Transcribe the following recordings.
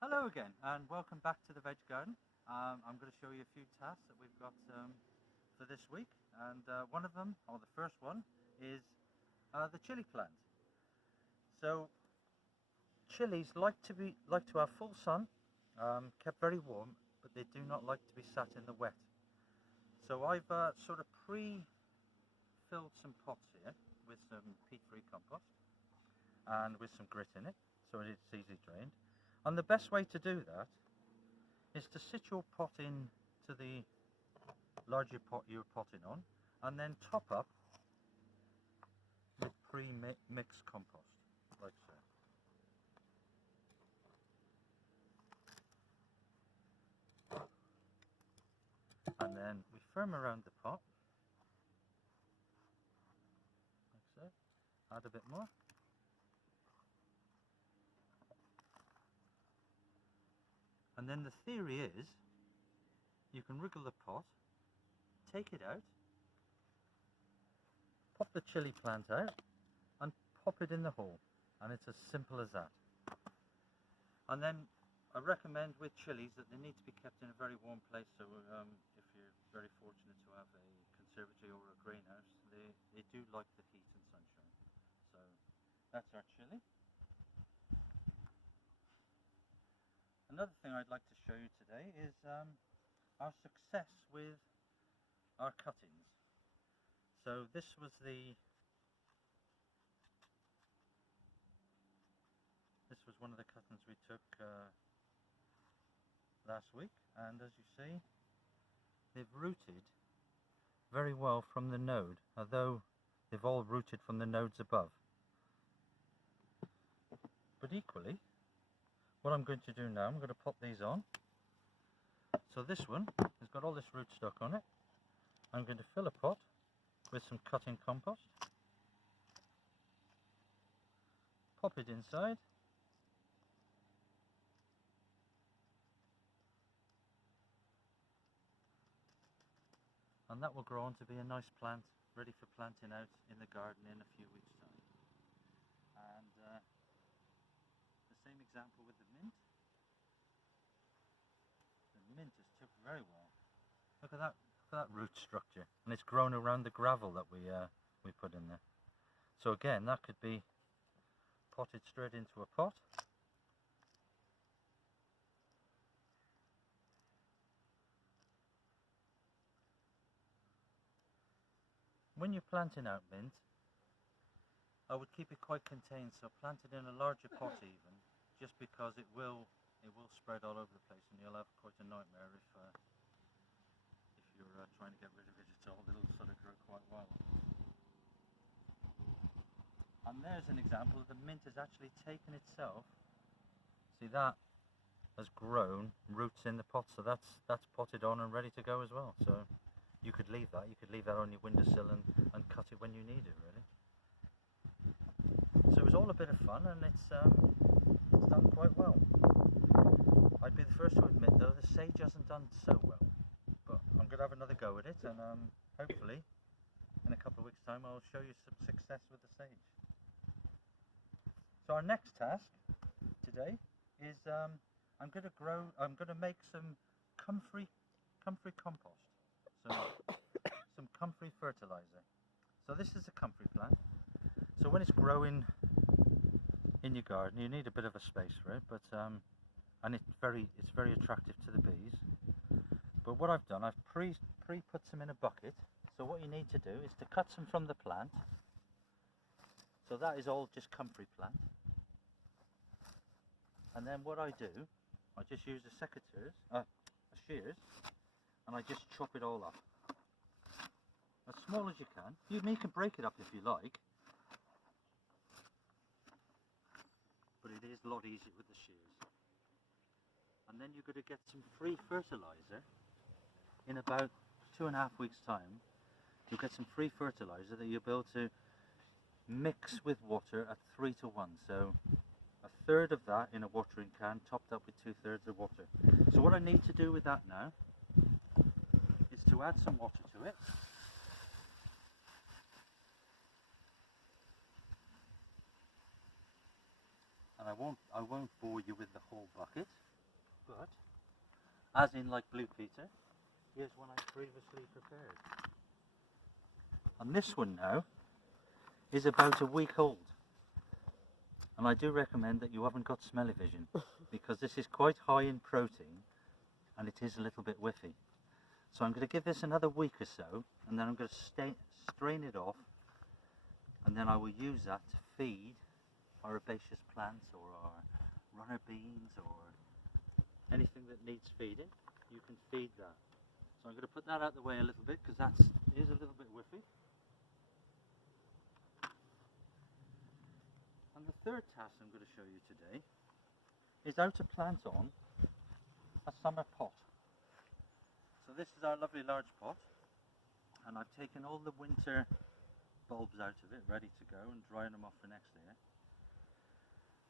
Hello again, and welcome back to the Veg Garden. I'm going to show you a few tasks that we've got for this week, and one of them, or the first one, is the chili plant. So chilies like to have full sun, kept very warm, but they do not like to be sat in the wet. So I've sort of pre-filled some pots here with some peat-free compost and with some grit in it, so it's easily drained. And the best way to do that is to sit your pot in to the larger pot you're potting on, and then top up with pre-mixed compost, like so. And then we firm around the pot, like so. Add a bit more. And then the theory is, you can wriggle the pot, take it out, pop the chili plant out, and pop it in the hole. And it's as simple as that. And then I recommend with chilies that they need to be kept in a very warm place. So if you're very fortunate to have a conservatory or a greenhouse, they do like the heat and sunshine. So that's our chili. Another thing I'd like to show you today is our success with our cuttings. So this was one of the cuttings we took last week, and as you see, they've rooted very well from the node, although they've all rooted from the nodes above. But equally, what I'm going to do now, I'm going to pop these on. So this one has got all this rootstock on it. I'm going to fill a pot with some cutting compost, pop it inside, and that will grow on to be a nice plant ready for planting out in the garden in a few weeks' time. And the same example with the mint. The mint has took very well. Look at that root structure, and it's grown around the gravel that we put in there. So again, that could be potted straight into a pot. When you're planting out mint, I would keep it quite contained, so plant it in a larger pot even, just because it will spread all over the place, and you'll have quite a nightmare if you're trying to get rid of it at all. It'll sort of grow quite wild. And there's an example of the mint has actually taken itself. See, that has grown roots in the pot, so that's potted on and ready to go as well. So you could leave that. You could leave that on your windowsill and cut it when you need it, really. So it was all a bit of fun, and it's done quite well. I'd be the first to admit, though, the sage hasn't done so well. But I'm going to have another go at it, and hopefully in a couple of weeks' time I'll show you some success with the sage. So our next task today is I'm going to make some comfrey compost. So some comfrey fertilizer. So this is a comfrey plant. So when it's growing in your garden, you need a bit of a space for it, but and it's very attractive to the bees. But what I've done, I've pre-put some in a bucket. So what you need to do is to cut some from the plant. So that is all just comfrey plant. And then what I do, I just use a shears, and I just chop it all up. As small as you can. You can break it up if you like, but it is a lot easier with the shears. And then you're going to get some free fertilizer in about 2.5 weeks' time. You'll get some free fertilizer that you'll be able to mix with water at 3 to 1. So a third of that in a watering can, topped up with 2/3 of water. So what I need to do with that now is to add some water to it. And I won't bore you with the whole bucket. but as in like Blue Peter, here's one I previously prepared. And this one now is about a week old. And I do recommend that you haven't got smell-o-vision because this is quite high in protein and it is a little bit whiffy. So I'm going to give this another week or so, and then I'm going to strain it off, and then I will use that to feed our herbaceous plants or our runner beans or anything that needs feeding. You can feed that. So I'm going to put that out the way a little bit because that is a little bit whiffy. And the third task I'm going to show you today is how to plant on a summer pot. So this is our lovely large pot, and I've taken all the winter bulbs out of it, ready to go, and drying them off for next year.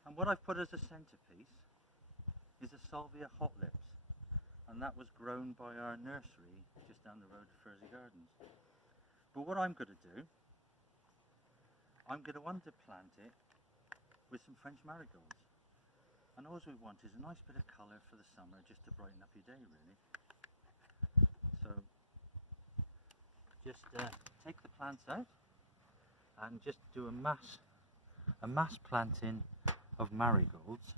And what I've put as a centrepiece is a salvia hot lips, and that was grown by our nursery just down the road at Furzy Gardens. But what I'm going to do, I'm going to underplant it with some French marigolds. And all we want is a nice bit of colour for the summer, just to brighten up your day, really. So just take the plants out and just do a mass planting of marigolds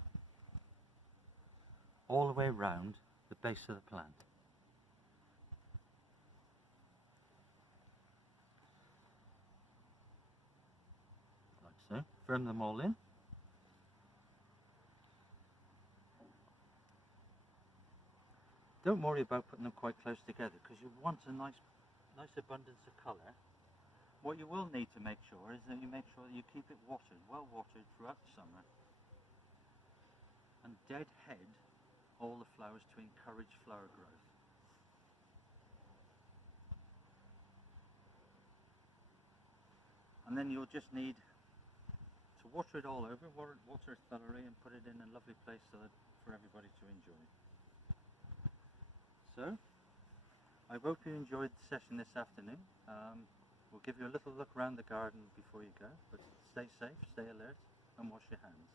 all the way around the base of the plant. Like so. Firm them all in. Don't worry about putting them quite close together because you want a nice abundance of colour. What you will need to make sure is that you make sure that you keep it watered, well watered throughout the summer, and deadhead all the flowers to encourage flower growth. And then you'll just need to water it all over, water it thoroughly, and put it in a lovely place for everybody to enjoy. So, I hope you enjoyed the session this afternoon. We'll give you a little look around the garden before you go, but stay safe, stay alert, and wash your hands.